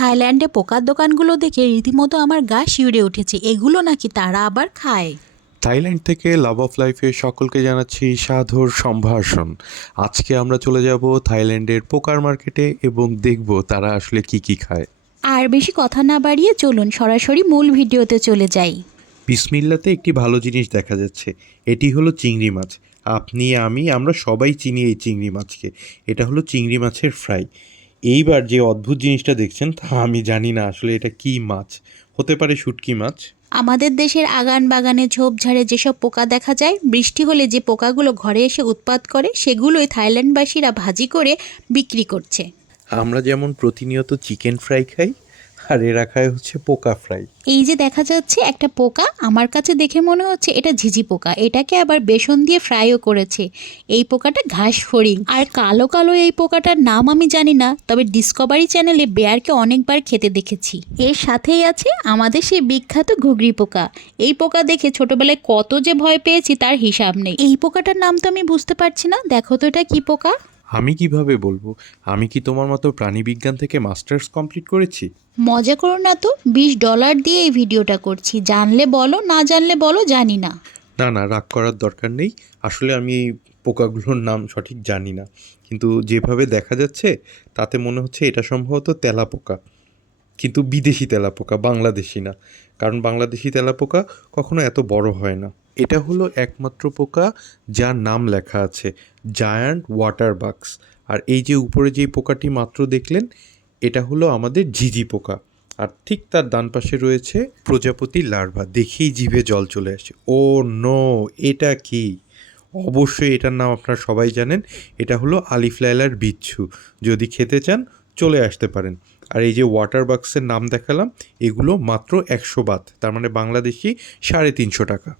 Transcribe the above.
থাইল্যান্ডে পোকার দোকানগুলো দেখে রীতিমতো আমার গা শিউরে উঠেছে। এগুলো নাকি তারা আবার খায়? থাইল্যান্ড থেকে লাভ অফ লাইফে সকলকে জানাচ্ছি সাধুর সম্ভাষণ। আজকে আমরা চলে যাব থাইল্যান্ডের পোকার মার্কেটে এবং দেখব তারা আসলে কি কি খায়। আর বেশি কথা না বাড়িয়ে চলুন সরাসরি মূল ভিডিওতে চলে যাই। বিসমিল্লাতে একটি ভালো জিনিস দেখা যাচ্ছে। এটি হলো চিংড়ি মাছ। আপনি আমি আমরা সবাই চিনি এই চিংড়ি মাছকে। এটা হলো চিংড়ি মাছের ফ্রাই। এইবার যে অদ্ভুত জিনিসটা দেখছেন তা আমি জানি না আসলে এটা কি মাছ। হতে পারে শুটকি মাছ। আমাদের দেশের আগান বাগানে ঝোপঝাড়ে যেসব পোকা দেখা যায় বৃষ্টি হলে যে পোকাগুলো ঘরে এসে উৎপাত করে সেগুলোই থাইল্যান্ডবাসীরা ভাজি করে বিক্রি করছে। আমরা যেমন প্রতিনিয়ত চিকেন ফ্রাই খাই আর এরা খায় হচ্ছে পোকা ফ্রাই। এই যে দেখা যাচ্ছে একটা পোকা, আমার কাছে দেখে মনে হচ্ছে এটা ঝিঝি পোকা। এটাকে আবার বেসন দিয়ে ফ্রাইও করেছে। এই পোকাটা ঘাস ফড়িং। আর কালো কালো এই পোকাটার নাম আমি জানি না, তবে ডিসকভারি চ্যানেলে বেয়ারকে অনেকবার খেতে দেখেছি। এর সাথেই আছে আমাদের সেই বিখ্যাত ঘুগরি পোকা। এই পোকা দেখে ছোটবেলায় কত যে ভয় পেয়েছি তার হিসাব নেই। এই পোকাটার নাম তো আমি বুঝতে পারছি না। দেখো তো এটা কি পোকা? আমি কীভাবে বলব? আমি কি তোমার মতো প্রাণীবিজ্ঞান থেকে মাস্টার্স কমপ্লিট করেছি? মজা করো না তো বিশ ডলার দিয়ে এই ভিডিওটা করছি। জানলে বলো না জানলে বলো জানি না। না না রাগ করার দরকার নেই। আসলে আমি এই পোকাগুলোর নাম সঠিক জানি না। কিন্তু যেভাবে দেখা যাচ্ছে তাতে মনে হচ্ছে এটা সম্ভবত তেলাপোকা। কিন্তু বিদেশি তেলাপোকা বাংলাদেশি না। কারণ বাংলাদেশি তেলাপোকা কখনো এত বড় হয় না। এটা হলো একমাত্র পোকা যার নাম লেখা আছে জায়ান্ট ওয়াটার বাক্স আর এই যে উপরে যে পোকাটি মাত্র দেখলেন, এটা হলো আমাদের ঝিঝি পোকা। আর ঠিক তার ডান পাশে রয়েছে প্রজাপতি লার্ভা। দেখেই জিভে জল চলে আসে। ও নো, এটা কি? অবশ্যই এটার নাম আপনারা সবাই জানেন। এটা হলো আলিফলাইলার বিচ্ছু। যদি খেতে চান, চলে আসতে পারেন। আর এই যে ওয়াটার বাক্সের নাম দেখালাম, এগুলো মাত্র একশো বাত। তার মানে বাংলাদেশি সাড়ে তিনশো টাকা।